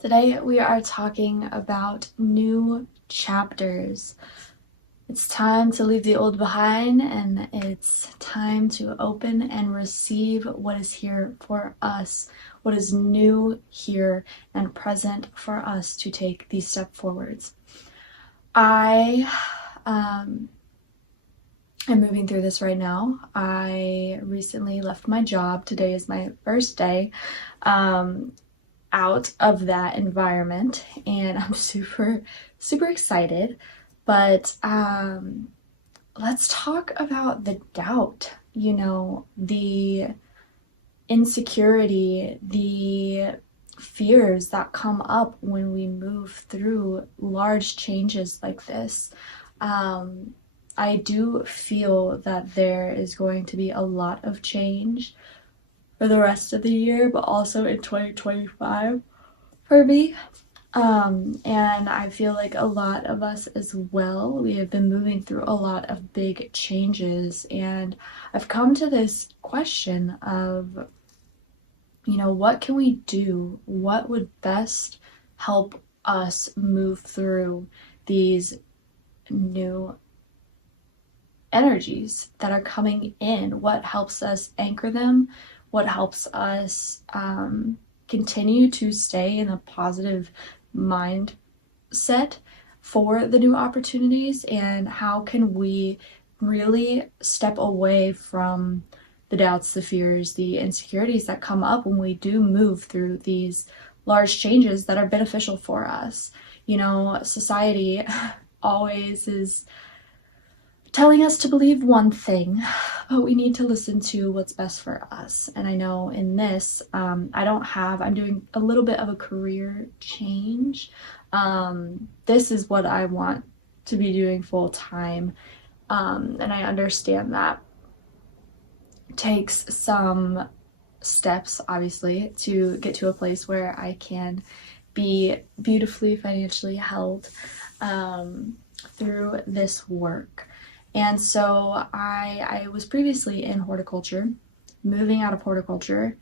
Today we are talking about new chapters. It's time to leave the old behind, and it's time to open and receive what is here for us, what is new here and present for us to take these step forwards. I am moving through this right now. I recently left my job. Today is my first day out of that environment, and I'm super excited. But let's talk about the doubt, the insecurity, the fears that come up when we move through large changes like this. I do feel that there is going to be a lot of change for the rest of the year, but also in 2025 for me. And I feel like a lot of us as well, we have been moving through a lot of big changes, and I've come to this question of, what can we do? What would best help us move through these new energies that are coming in? What helps us anchor them? What helps us continue to stay in a positive mindset for the new opportunities? And how can we really step away from the doubts, the fears, the insecurities that come up when we do move through these large changes that are beneficial for us? Society always is telling us to believe one thing, but we need to listen to what's best for us. And I know in this, I'm doing a little bit of a career change. This is what I want to be doing full time. And I understand that it takes some steps, obviously, to get to a place where I can be beautifully financially held through this work. And so I was previously in horticulture, moving out of horticulture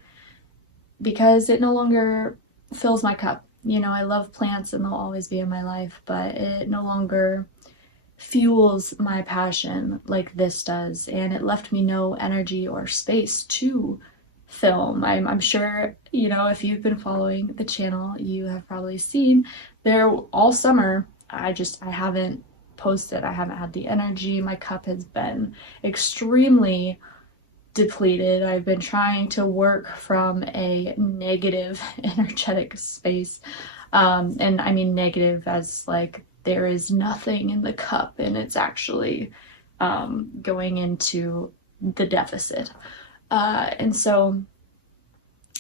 because it no longer fills my cup. I love plants and they'll always be in my life, but it no longer fuels my passion like this does. And it left me no energy or space to film. I'm sure, if you've been following the channel, you have probably seen there all summer. I haven't posted. I haven't had the energy. My cup has been extremely depleted. I've been trying to work from a negative energetic space. And I mean negative as like there is nothing in the cup and it's actually going into the deficit. And so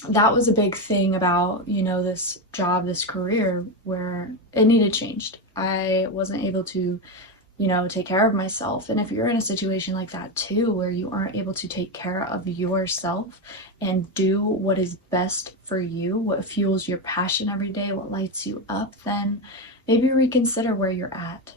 that was a big thing about, this job, this career, where it needed changed. I wasn't able to, take care of myself. And if you're in a situation like that too, where you aren't able to take care of yourself and do what is best for you, what fuels your passion every day, what lights you up, then maybe reconsider where you're at,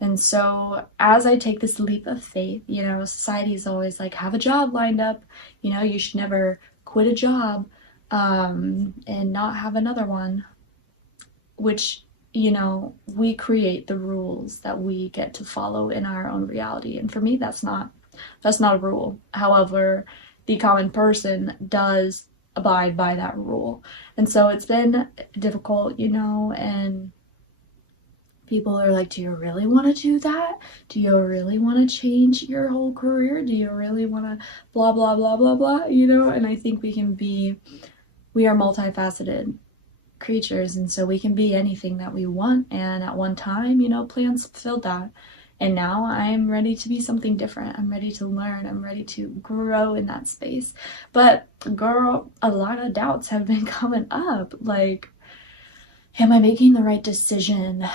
And so as I take this leap of faith, society is always like, have a job lined up, you should never quit a job and not have another one, which, we create the rules that we get to follow in our own reality. And for me, that's not a rule. However, the common person does abide by that rule. And so it's been difficult, and people are like, do you really want to do that? Do you really want to change your whole career? Do you really want to blah, blah, blah, blah, blah, And I think we are multifaceted creatures, and so we can be anything that we want. And at one time, plants fulfilled that. And now I'm ready to be something different. I'm ready to learn. I'm ready to grow in that space. But girl, a lot of doubts have been coming up. Like, am I making the right decision?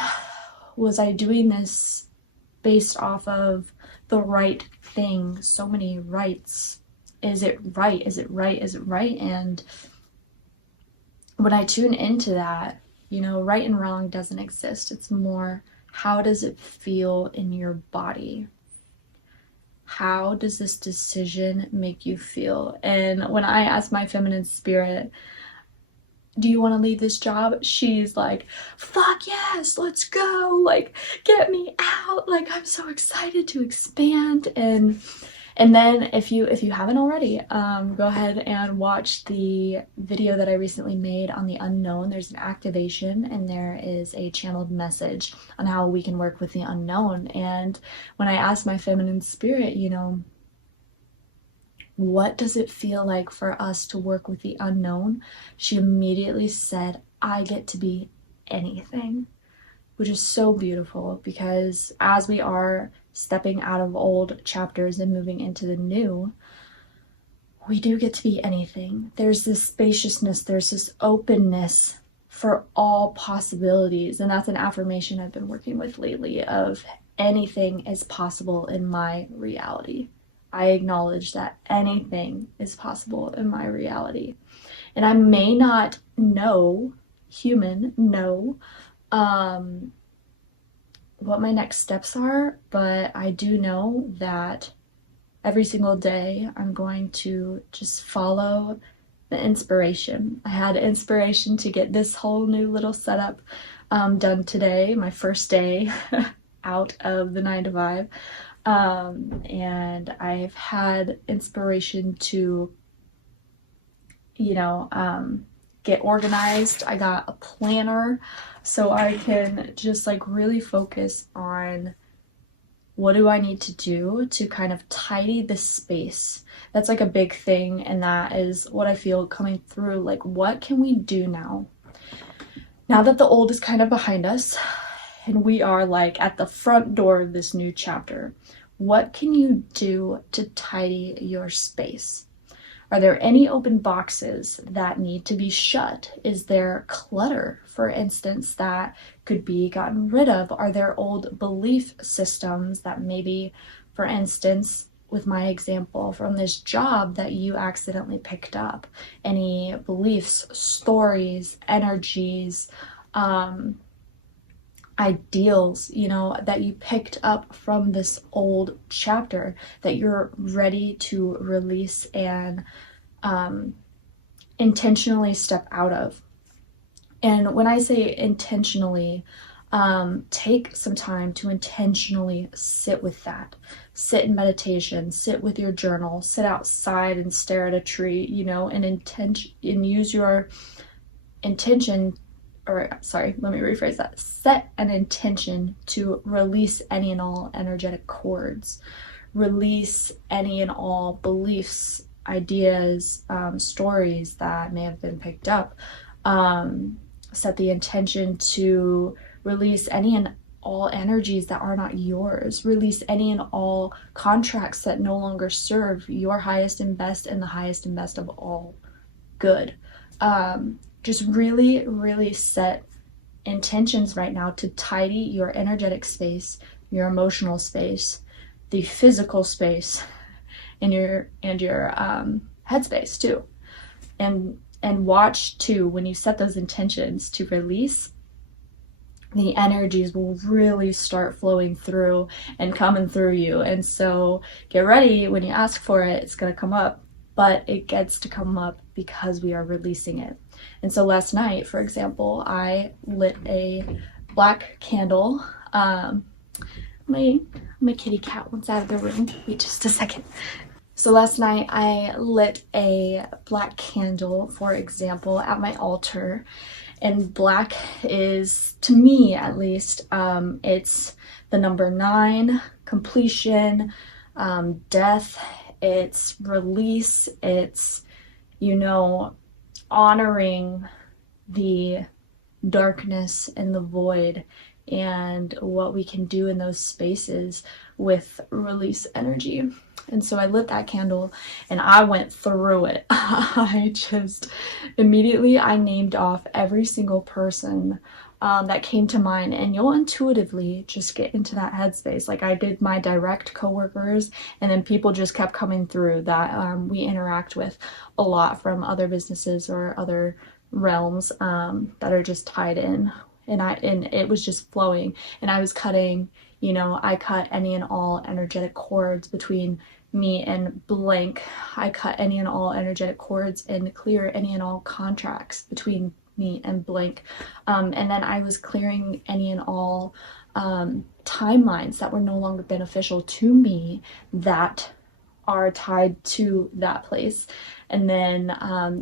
Was I doing this based off of the right thing? So many rights. Is it right? Is it right? Is it right? And when I tune into that, right and wrong doesn't exist. It's more, how does it feel in your body? How does this decision make you feel? And when I ask my feminine spirit, do you want to leave this job? She's like, fuck yes, let's go, like get me out, like I'm so excited to expand. And then if you haven't already, go ahead and watch the video that I recently made on the unknown. There's an activation and there is a channeled message on how we can work with the unknown. And when I asked my feminine spirit, what does it feel like for us to work with the unknown? She immediately said, I get to be anything, which is so beautiful, because as we are stepping out of old chapters and moving into the new, we do get to be anything. There's this spaciousness, there's this openness for all possibilities. And that's an affirmation I've been working with lately of anything is possible in my reality. I acknowledge that anything is possible in my reality. And I may not know, what my next steps are, but I do know that every single day I'm going to just follow the inspiration. I had inspiration to get this whole new little setup done today, my first day out of the 9 to 5. And I've had inspiration to, get organized. I got a planner so I can just like really focus on what do I need to do to kind of tidy the space. That's like a big thing, and that is what I feel coming through. Like, what can we do now? Now that the old is kind of behind us and we are like at the front door of this new chapter, what can you do to tidy your space? Are there any open boxes that need to be shut? Is there clutter, for instance, that could be gotten rid of? Are there old belief systems that maybe, for instance, with my example from this job that you accidentally picked up, any beliefs, stories, energies, ideals, that you picked up from this old chapter that you're ready to release and intentionally step out of. And when I say intentionally, take some time to intentionally sit with that. Sit in meditation, sit with your journal, sit outside and stare at a tree, and use your intention, or sorry, let me rephrase that. Set an intention to release any and all energetic cords, release any and all beliefs, ideas, stories that may have been picked up. Set the intention to release any and all energies that are not yours. Release any and all contracts that no longer serve your highest and best and the highest and best of all good. Just really, really set intentions right now to tidy your energetic space, your emotional space, the physical space, and your headspace too. And watch too, when you set those intentions to release, the energies will really start flowing through and coming through you. And so get ready, when you ask for it, it's going to come up, but it gets to come up because we are releasing it. And so last night, for example, I lit a black candle. My kitty cat wants out of the room. Wait just a second. So last night I lit a black candle, for example, at my altar. And black is, to me at least, it's the number 9, completion, death, it's release, it's, honoring the darkness and the void and what we can do in those spaces with release energy. And so I lit that candle and I went through it. I just immediately I named off every single person that came to mind, and you'll intuitively just get into that headspace. Like I did my direct coworkers, and then people just kept coming through that we interact with a lot from other businesses or other realms that are just tied in. And it was just flowing, and I was cutting, I cut any and all energetic cords between me and blank. I cut any and all energetic cords and clear any and all contracts between neat and blank. And then I was clearing any and all timelines that were no longer beneficial to me that are tied to that place. And then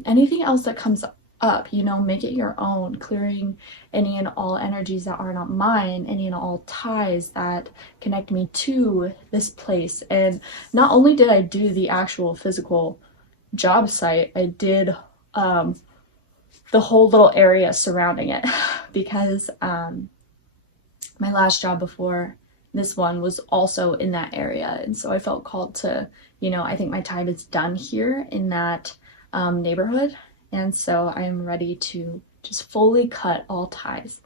anything else that comes up, make it your own, clearing any and all energies that are not mine, any and all ties that connect me to this place. And not only did I do the actual physical job site, I did the whole little area surrounding it because my last job before this one was also in that area. And so I felt called to, I think my time is done here in that neighborhood. And so I am ready to just fully cut all ties.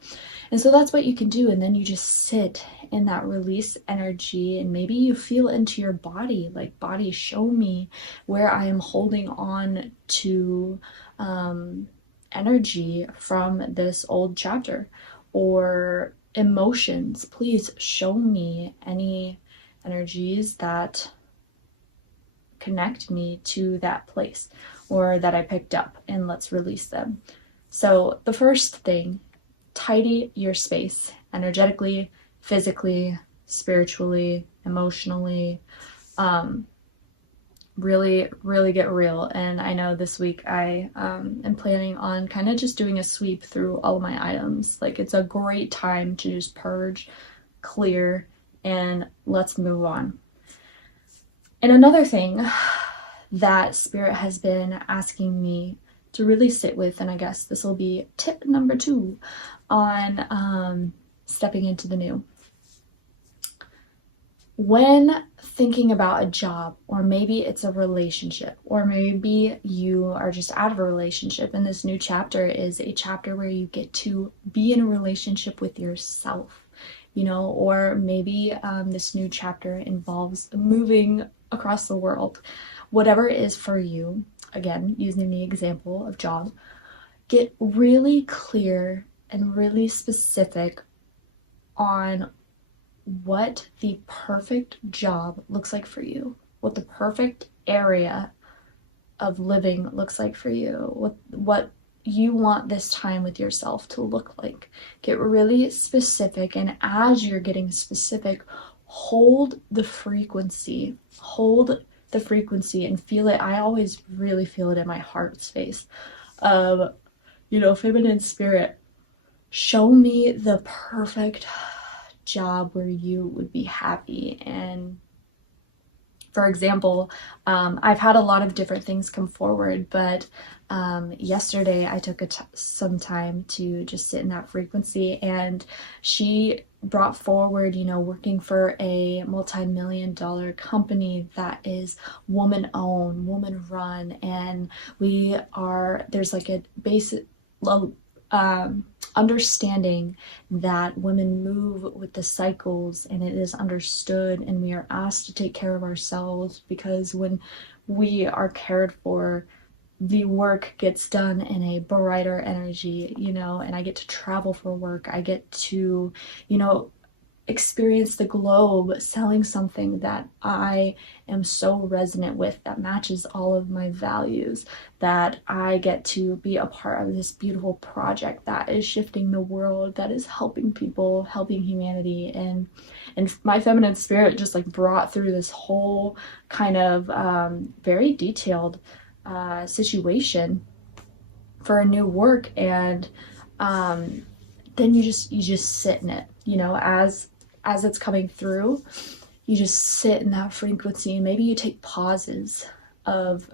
And so that's what you can do. And then you just sit in that release energy, and maybe you feel into your body, like, body, show me where I am holding on to energy from this old chapter, or emotions. Please show me any energies that connect me to that place or that I picked up, and let's release them. So the first thing, tidy your space energetically, physically, spiritually, emotionally. Really, really get real. And I know this week I am planning on kind of just doing a sweep through all of my items. Like, it's a great time to just purge, clear, and let's move on. And another thing that Spirit has been asking me to really sit with, and I guess this will be tip number 2 on stepping into the new. When thinking about a job, or maybe it's a relationship, or maybe you are just out of a relationship, and this new chapter is a chapter where you get to be in a relationship with yourself, or maybe this new chapter involves moving across the world. Whatever it is for you, again, using the example of job, get really clear and really specific on what the perfect job looks like for you, what the perfect area of living looks like for you, what you want this time with yourself to look like. Get really specific, and as you're getting specific, hold the frequency and feel it. I always really feel it in my heart space of, feminine spirit, show me the perfect job where you would be happy. And for example, I've had a lot of different things come forward, but yesterday I took some time to just sit in that frequency, and she brought forward, working for a multi-million-dollar company that is woman-owned, woman-run, and there's like a basic understanding that women move with the cycles, and it is understood, and we are asked to take care of ourselves, because when we are cared for, the work gets done in a brighter energy, and I get to travel for work. I get to, experience the globe selling something that I am so resonant with, that matches all of my values, that I get to be a part of this beautiful project that is shifting the world, that is helping people, helping humanity. And my feminine spirit just like brought through this whole kind of very detailed situation for a new work. And then you just sit in it, as it's coming through. You just sit in that frequency, and maybe you take pauses of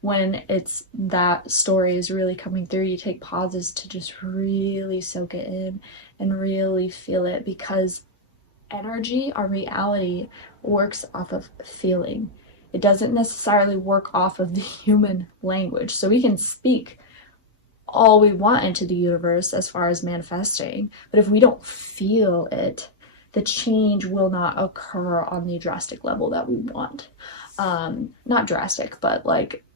when it's that story is really coming through. You take pauses to just really soak it in and really feel it, because energy, our reality, works off of feeling. It doesn't necessarily work off of the human language. So we can speak all we want into the universe as far as manifesting, but if we don't feel it, the change will not occur on the drastic level that we want. Not drastic, but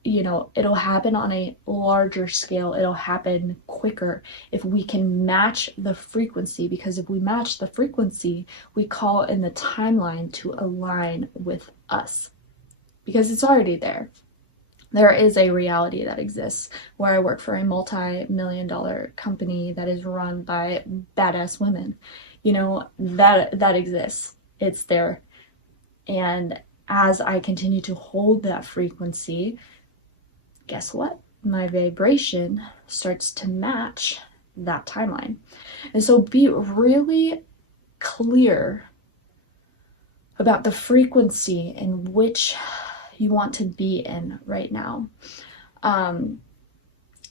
it'll happen on a larger scale. It'll happen quicker if we can match the frequency, because if we match the frequency, we call in the timeline to align with us, because it's already there. There is a reality that exists where I work for a multi-million-dollar company that is run by badass women. That exists. It's there. And as I continue to hold that frequency, guess what? My vibration starts to match that timeline. And so be really clear about the frequency in which you want to be in right now.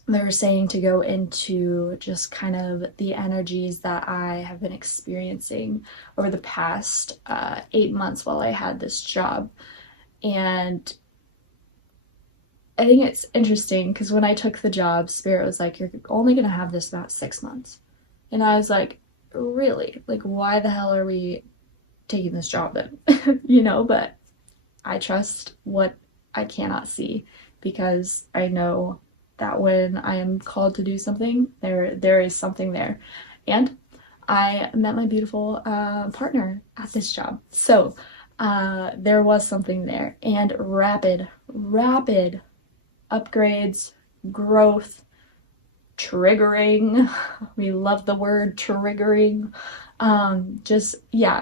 They were saying to go into just kind of the energies that I have been experiencing over the past 8 months while I had this job. And I think it's interesting because when I took the job, Spirit was like, you're only going to have this about 6 months. And I was like, really? Like, why the hell are we taking this job then? But I trust what I cannot see, because I know that when I am called to do something, there is something there. And I met my beautiful partner at this job. So there was something there, and rapid upgrades, growth, triggering. We love the word triggering.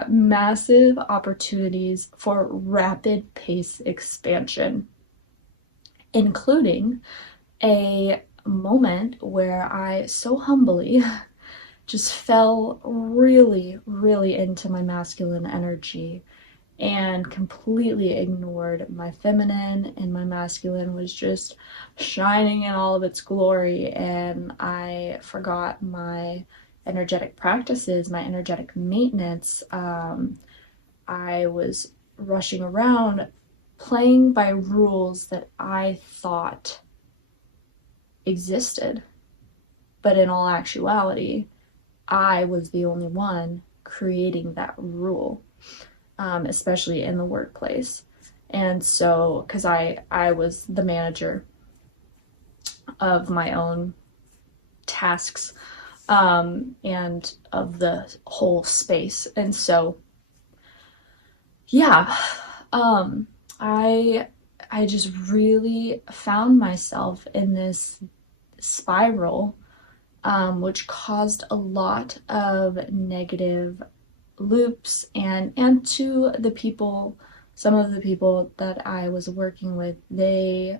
Massive opportunities for rapid pace expansion, including a moment where I so humbly just fell really, really into my masculine energy and completely ignored my feminine, and my masculine was just shining in all of its glory, and I forgot my energetic practices, my energetic maintenance. I was rushing around playing by rules that I thought existed, but in all actuality, I was the only one creating that rule, especially in the workplace. And so, because I was the manager of my own tasks, and of the whole space. And so, I just really found myself in this spiral, which caused a lot of negative loops, and to the people, some of the people that I was working with, they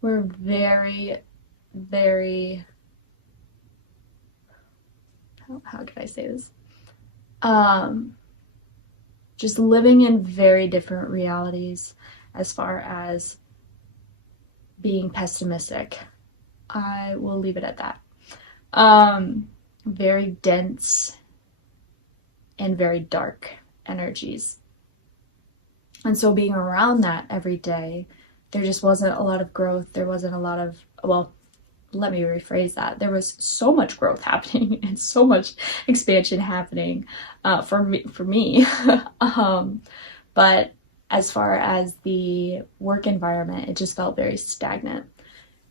were very, very, how can I say this? Just living in very different realities as far as being pessimistic. I will leave it at that. Very dense and very dark energies. And so being around that every day, there just wasn't a lot of growth. There wasn't a lot of, well, let me rephrase that. There was so much growth happening and so much expansion happening for me. But as far as the work environment, it just felt very stagnant.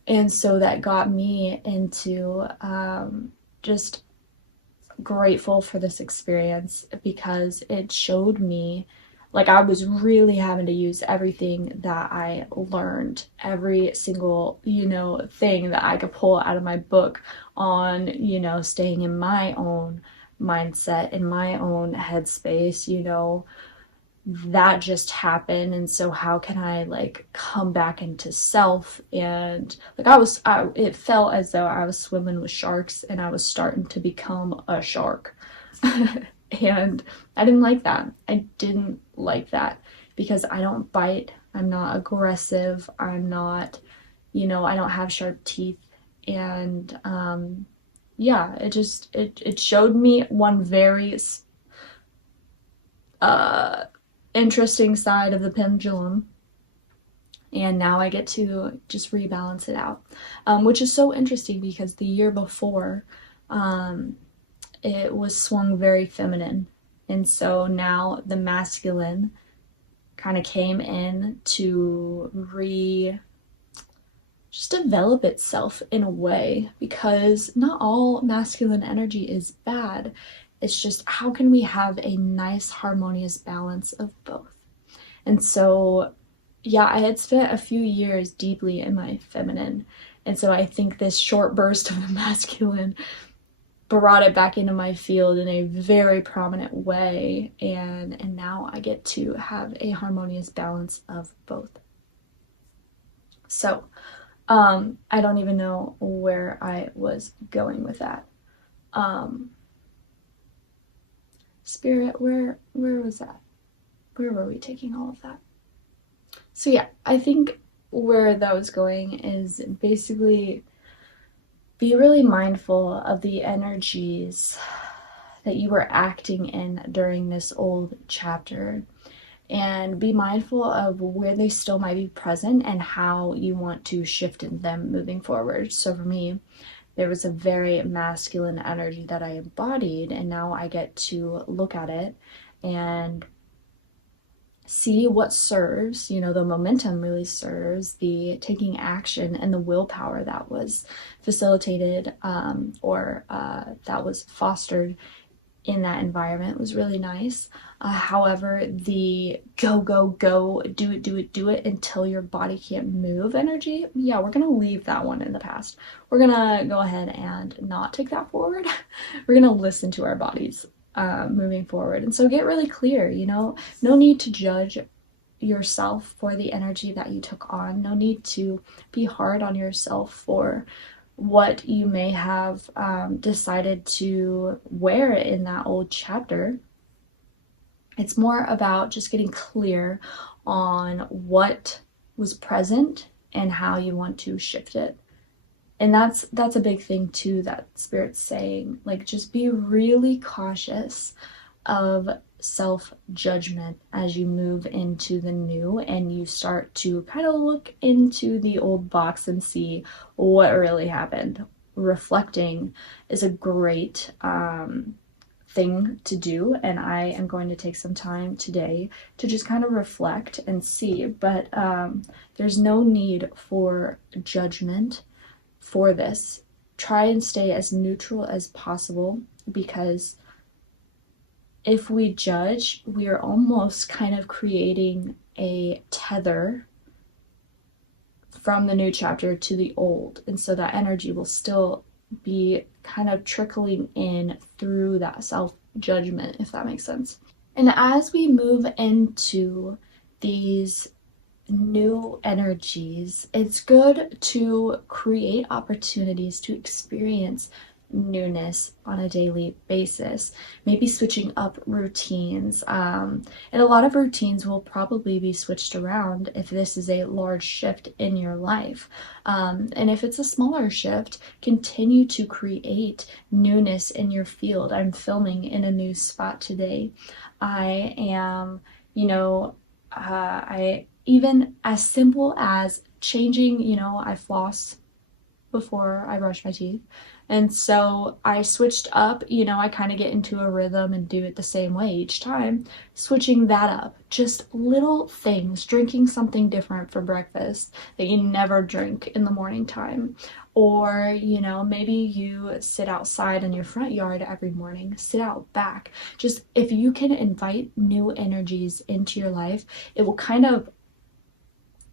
And so that got me into just grateful for this experience, because it showed me, like, I was really having to use everything that I learned, every single, thing that I could pull out of my book on, staying in my own mindset, in my own headspace, that just happened. And so how can I come back into self? And it felt as though I was swimming with sharks and I was starting to become a shark. And I didn't like that. I didn't like that, because I don't bite. I'm not aggressive. I'm not, I don't have sharp teeth. And it showed me one very interesting side of the pendulum. And now I get to just rebalance it out, which is so interesting, because the year before, it was swung very feminine. And so now the masculine kind of came in to just develop itself in a way, because not all masculine energy is bad. It's just, how can we have a nice harmonious balance of both? And so yeah, I had spent a few years deeply in my feminine. And so I think this short burst of the masculine brought it back into my field in a very prominent way. And now I get to have a harmonious balance of both. So, I don't even know where I was going with that. Um, Spirit, where was that? Where were we taking all of that? So yeah, I think where that was going is basically be really mindful of the energies that you were acting in during this old chapter, and be mindful of where they still might be present and how you want to shift them moving forward. So for me, there was a very masculine energy that I embodied, and now I get to look at it and see what serves, the momentum really serves, the taking action and the willpower that was facilitated, or that was fostered in that environment was really nice. However, the go, go, go, do it, do it, do it until your body can't move energy, yeah, we're gonna leave that one in the past. We're gonna go ahead and not take that forward. We're gonna listen to our bodies moving forward. And so get really clear, no need to judge yourself for the energy that you took on. No need to be hard on yourself for what you may have decided to wear in that old chapter. It's more about just getting clear on what was present and how you want to shift it. And that's a big thing too, that Spirit's saying, like, just be really cautious of self-judgment as you move into the new and you start to kind of look into the old box and see what really happened. Reflecting is a great thing to do, and I am going to take some time today to just kind of reflect and see, but there's no need for judgment for this. Try and stay as neutral as possible, because if we judge, we are almost kind of creating a tether from the new chapter to the old. And so that energy will still be kind of trickling in through that self judgment, if that makes sense. And as we move into these new energies, it's good to create opportunities to experience newness on a daily basis, maybe switching up routines. And a lot of routines will probably be switched around if this is a large shift in your life. And if it's a smaller shift, continue to create newness in your field. I'm filming in a new spot today. I am, I even as simple as changing, I floss before I brush my teeth. And so I switched up, I kind of get into a rhythm and do it the same way each time, switching that up. Just little things, drinking something different for breakfast that you never drink in the morning time. Or, maybe you sit outside in your front yard every morning, sit out back. Just if you can invite new energies into your life, it will kind of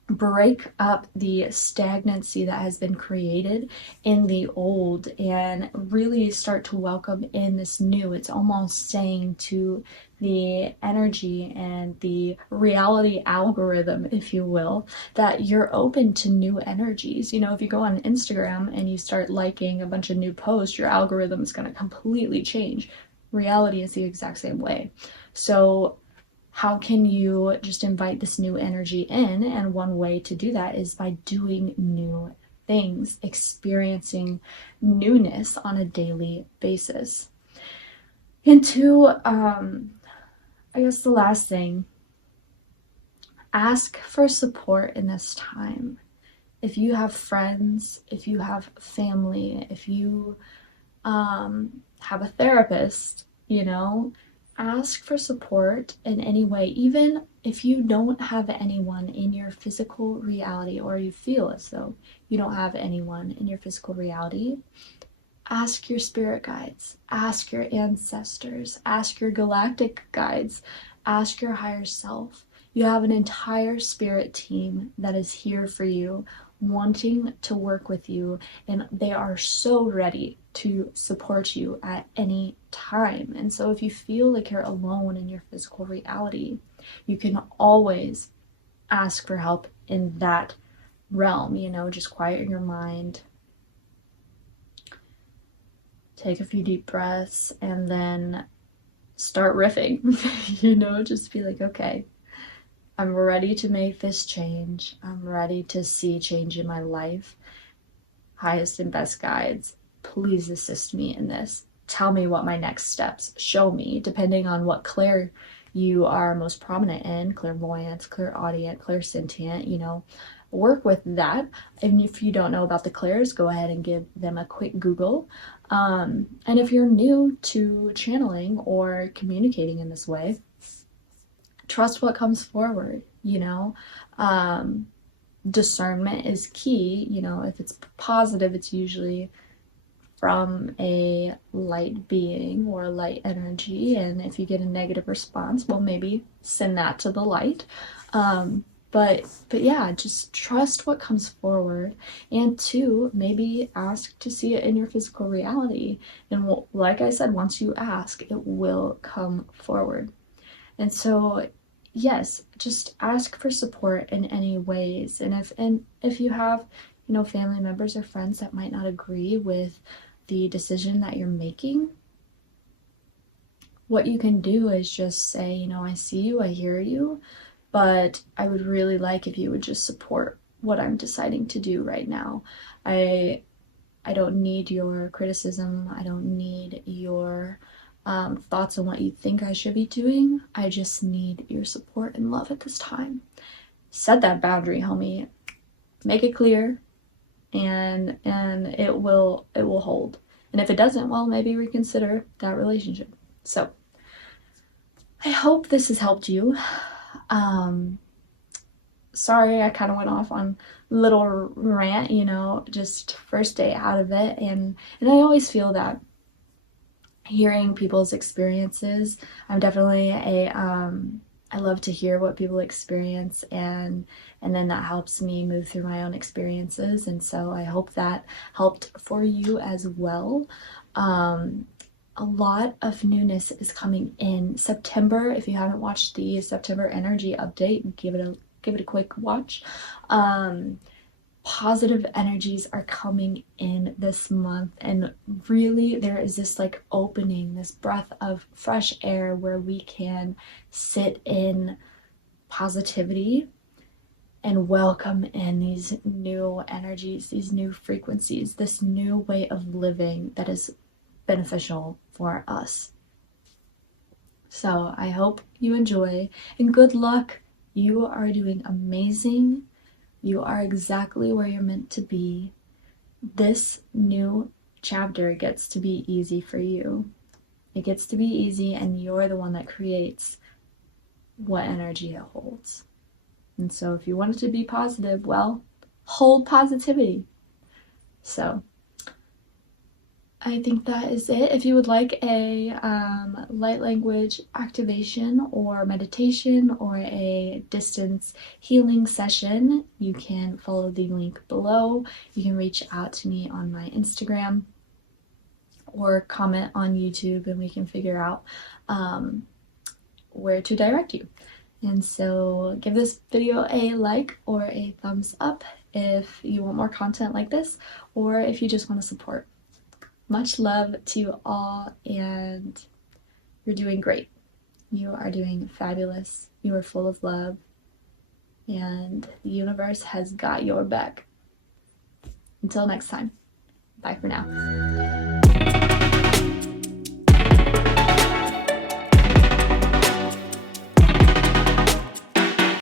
break up the stagnancy that has been created in the old and really start to welcome in this new. It's almost saying to the energy and the reality algorithm, if you will, that you're open to new energies. If you go on Instagram and you start liking a bunch of new posts, your algorithm is going to completely change. Reality is the exact same way. So how can you just invite this new energy in? And one way to do that is by doing new things, experiencing newness on a daily basis. And two, I guess the last thing, ask for support in this time. If you have friends, if you have family, if you have a therapist, ask for support in any way. Even if you don't have anyone in your physical reality, or you feel as though you don't have anyone in your physical reality, ask your spirit guides, ask your ancestors, ask your galactic guides, ask your higher self. You have an entire spirit team that is here for you, wanting to work with you, and they are so ready to support you at any time. And so if you feel like you're alone in your physical reality, you can always ask for help in that realm. Just quiet your mind, take a few deep breaths, and then start riffing. Just be like, okay, I'm ready to make this change. I'm ready to see change in my life. Highest and best guides, please assist me in this. Tell me what my next steps. Show me, depending on what clair you are most prominent in, clairvoyance, clairaudient, clairsentient, work with that. And if you don't know about the clairs, go ahead and give them a quick Google. And if you're new to channeling or communicating in this way, trust what comes forward. Discernment is key. If it's positive, it's usually from a light being or a light energy, and if you get a negative response, well, maybe send that to the light. But yeah, just trust what comes forward, and two, maybe ask to see it in your physical reality. And like I said, once you ask, it will come forward. And so yes, just ask for support in any ways. And if you have, family members or friends that might not agree with the decision that you're making, what you can do is just say, I see you, I hear you, but I would really like if you would just support what I'm deciding to do right now. I don't need your criticism. I don't need your thoughts on what you think I should be doing. I just need your support and love at this time. Set that boundary, homie. Make it clear, and it will hold. And if it doesn't, well, maybe reconsider that relationship. So I hope this has helped you. Sorry, I kind of went off on a little rant, just first day out of it, and I always feel that hearing people's experiences, I'm definitely I love to hear what people experience, and then that helps me move through my own experiences, and so I hope that helped for you as well. A lot of newness is coming in September. If you haven't watched the September energy update, give it a quick watch. Positive energies are coming in this month, and really there is this like opening, this breath of fresh air where we can sit in positivity and welcome in these new energies, these new frequencies, this new way of living that is beneficial for us. So I hope you enjoy, and good luck. You are doing amazing. You are exactly where you're meant to be. This new chapter gets to be easy for you. It gets to be easy, and you're the one that creates what energy it holds. And so if you want it to be positive, well, hold positivity. So I think that is it. If you would like a light language activation or meditation or a distance healing session, you can follow the link below. You can reach out to me on my Instagram or comment on YouTube, and we can figure out where to direct you. And so give this video a like or a thumbs up if you want more content like this, or if you just want to support. Much love to you all, and you're doing great. You are doing fabulous. You are full of love, and the universe has got your back. Until next time, bye for now.